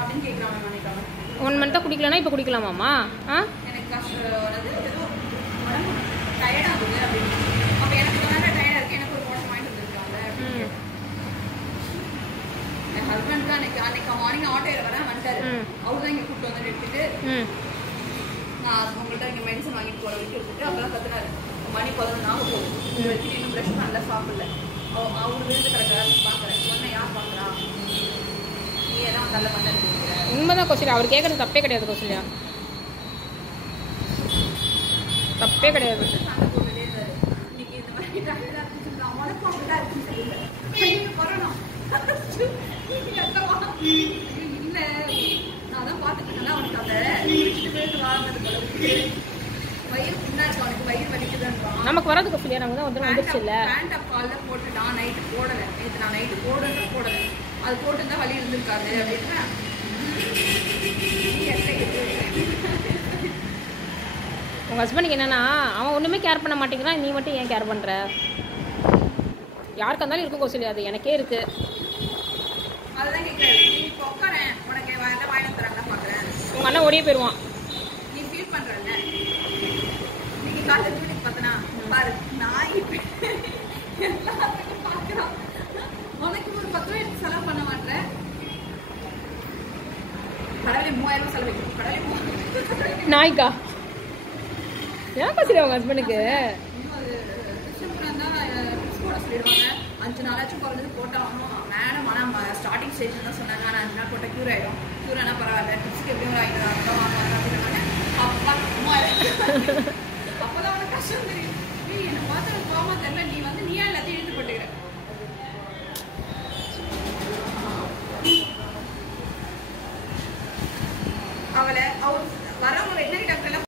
அப்படின்னு கேட்குறாங்க நினைக்காம 1 மந்த்தாக குடிக்கலன்னா இப்போ குடிக்கலாமாம்மா? எனக்கு கஷ்டம் உடம்பு டயர்டாகுது அப்படின்னு. அப்போ எனக்கு நல்லா டயர்டாக இருக்குது, எனக்கு ஒரு வாட்டர் வாங்கிட்டு வந்துருக்காங்க. என் ஹஸ்பண்ட் தான் அன்னைக்கு மார்னிங் ஆட்டோவில் வரேன் வந்துட்டாரு. அவர் தான் இங்கே கூப்பிட்டு வந்து எடுத்துட்டு நான் உங்கள்கிட்ட இங்கே மெடிசன் வாங்கிட்டு போகிற வரைக்கும் எடுத்துட்டு அப்போ தான் கற்றுனாரு. மணி 11 ஆக போகுது, இது வரைக்கும் இன்னும் ப்ரெஷ் நல்லா சாப்பிடல. அவரு விழுந்து கிடக்கிறாரு பார்க்குறேன். உடனே யார் பார்க்குறா? நீ ஏதாவது நல்ல பண்ண இருக்கிற உண்மைதான் கௌசல்யா. அவர் கேட்குறது தப்பே கிடையாது கௌசல்யா, தப்பே கிடையாது. சண்டை போட்டுட்டே இருந்தாரு. இன்னைக்கு இந்த மாதிரி டயர்டாக இருக்குன்னு சொல்லி உனக்கும் அப்படிதான் இருக்குன்னு சொல்லல. வரணும் இல்லை நான் தான் பார்த்துக்கிட்டேன்னா அவனுக்கு அந்த போயிட்டு வாழ்ந்தது போல வயிறு புண்ணா இருக்கு, அவனுக்கு வயிறு வலிக்குதுன்றான். நமக்கு வராது கௌசல்யா, நமக்கு தான் வந்துருச்சு இல்லை. பேண்ட் அப் காலில் போட்டு நான் நைட்டு போடலை, நேற்று நான் நைட்டு போடலை, அது போட்டுருந்தா வலி இருந்திருக்காது அப்படின்னா உங்கள் ஹஸ்பண்டுக்கு என்னன்னா அவன் ஒன்றுமே கேர் பண்ண மாட்டேங்கிறான், நீ மட்டும் ஏன் கேர் பண்ணுற? யாருக்கா இருந்தாலும் இருக்கும் கௌசல்யா, அது எனக்கே இருக்கு. அதுதான் கேட்குறாரு. நீ உட்காரேன் உனக்கு வேலை வாங்கி தராங்க பார்க்குறேன். உங்கள் அண்ணன் ஓடியே போயிடுவான். நீ ஃபீல் பண்ணுறல்ல இன்னைக்கு காலையில் வீட்டுக்கு பார்த்தனா பாரு நாய் எல்லாத்துக்கும் பார்க்குறான். உனக்கு ஒரு 10 ரூபாய் செலவு பண்ண மாட்டேன். கடவுளே 3000 செலவு வைக்கணும். கடவுளே நாய்க்கா ஏன் கௌசல்யா உங்கள் ஹஸ்பண்டுக்கு? சொல்லிடுவாங்க 5 நாளாச்சும் குறைஞ்சது போட்டாலும் மேடம். ஆனால் ஸ்டார்டிங் ஸ்டேஜ் தான் சொன்னாங்க, ஆனால் 5 நாள் போட்டால் க்யூர் ஆகிடும். க்யூர் ஆனால் பரவாயில்ல, டிப்ஸ்க்கு எப்படியும் ஒரு 5,000 வாங்குவாங்க அப்படின்னாங்க. அப்பா அப்போதான் அவனுக்கு கஷ்டம் தெரியும். நீ என்னை பார்த்து எனக்கு கோவமா தெரியல, நீ வந்து நீயா எல்லாத்தையும் இழுத்து போட்டுக்கிற. அவளை அவர் வரவங்க வெட்டரி டாக்டர்